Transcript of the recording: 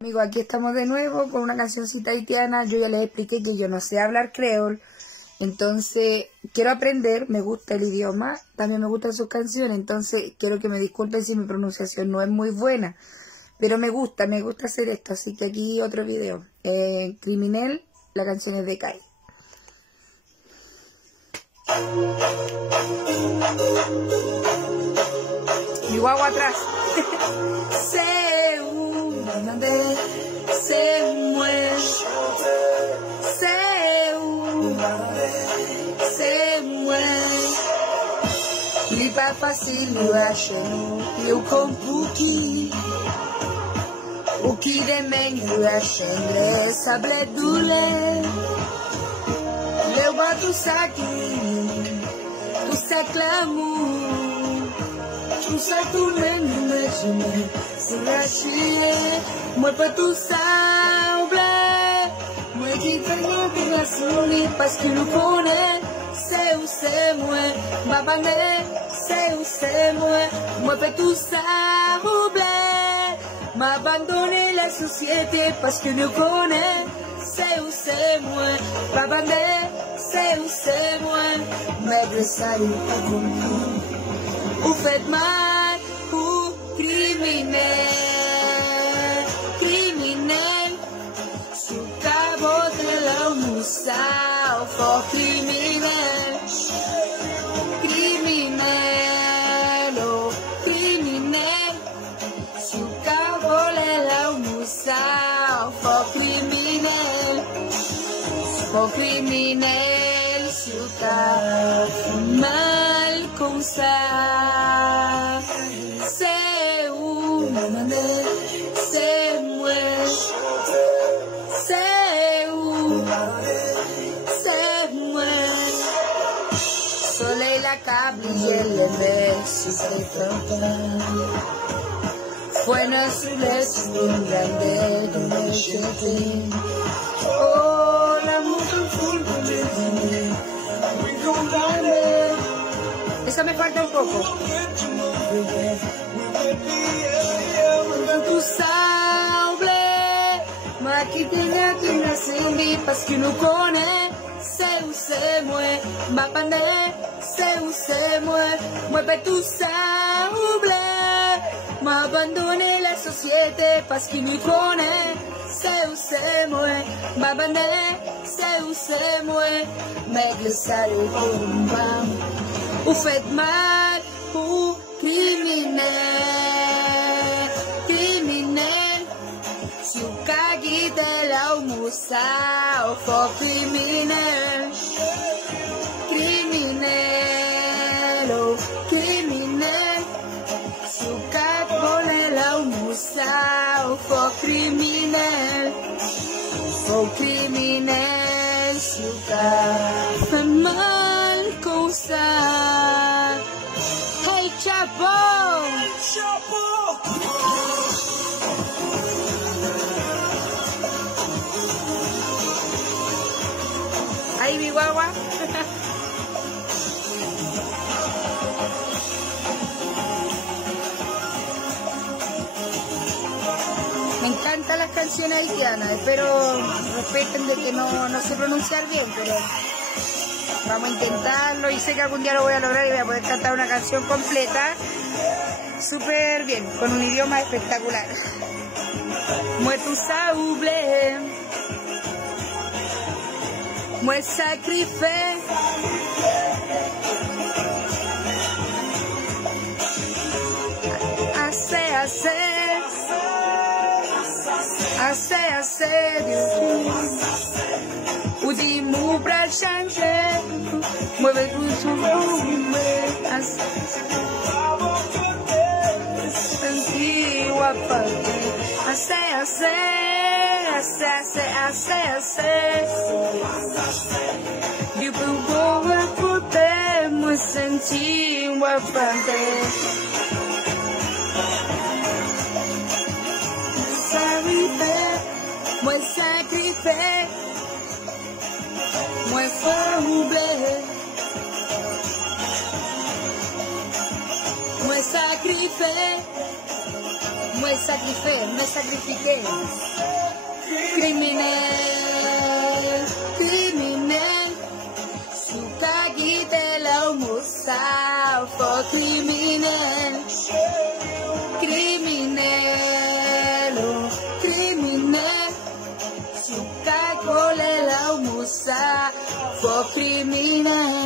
Amigos, aquí estamos de nuevo con una cancioncita haitiana. Yo ya les expliqué que yo no sé hablar creol, entonces quiero aprender, me gusta el idioma, también me gustan sus canciones, entonces quiero que me disculpen si mi pronunciación no es muy buena, pero me gusta hacer esto, así que aquí otro video. Criminel, la canción es de Kai. Mi guagua atrás. C'est où, c'est moi, c'est où, c'est moi. Il n'est pas facile de lâcher, et au compouki, ou qui démène de lâcher, les sablés doulés, les voix tout ça qui, tout ça l'amour. Tout ça tout le monde c'est lâché. Moi pas tout ça oublié. Moi qui fais l'opération parce que nous connaît. C'est où c'est moi. Ma banane c'est où c'est moi. Moi pas tout ça oublié. M'abandonner la société parce que nous connaît. C'est où c'est moi. Ma banane c'est où c'est moi. Maigre salut pas compris. Vous faites mal pour criminel, criminel. Sous cabot de la moussa, fort criminel, criminel, oh criminel. Sous cabot de la moussa, fort criminel, fort criminel. Sous cabot mal comme ça. C'est où, c'est moi. C'est où, c'est moi. Soleil la câble, je l'ai sur ses campagnes. Fuera sur les grande de me jeter. Oh, l'amour de foule de me dire. We gon' die. Esa me falta un poco. Tout ça oublié. Moi qui t'ai naissé parce que nous connaît. C'est où c'est moi. Ma panne, c'est où c'est moi. Moi pas tout ça oublié. M'abandonner la société parce que nous connaît. C'est où c'est moi. Ma panne, c'est où c'est moi. Maigre salut pour une femme. Vous faites mal pour criminel, criminel. Si vous caguez de la moussa, fort criminel, criminel, oh criminel. Si vous caguez de la moussa, fort criminel, fort criminel. Si vous faites mal comme ça. Hey Chapo! Chapo! Ahí mi guagua. Me encantan las canciones haitianas, espero respeten de que no sé pronunciar bien, pero vamos a intentarlo y sé que algún día lo voy a lograr y voy a poder cantar una canción completa súper bien, con un idioma espectacular. Moi tout ça oublié, moi sacrifié. Assez, assez, ou dis-moi pour changer, moi vais vous sauver, assez, du pouvoir écouter, moi sentir, moi fanter. Moi sacrifié, moi faut oublier, moi sacrifié, moi me sacrifiqué. Criminal, criminal, suka kita lau musafir. Criminal, criminal, oh, criminal, suka ko lau musafir. Criminal.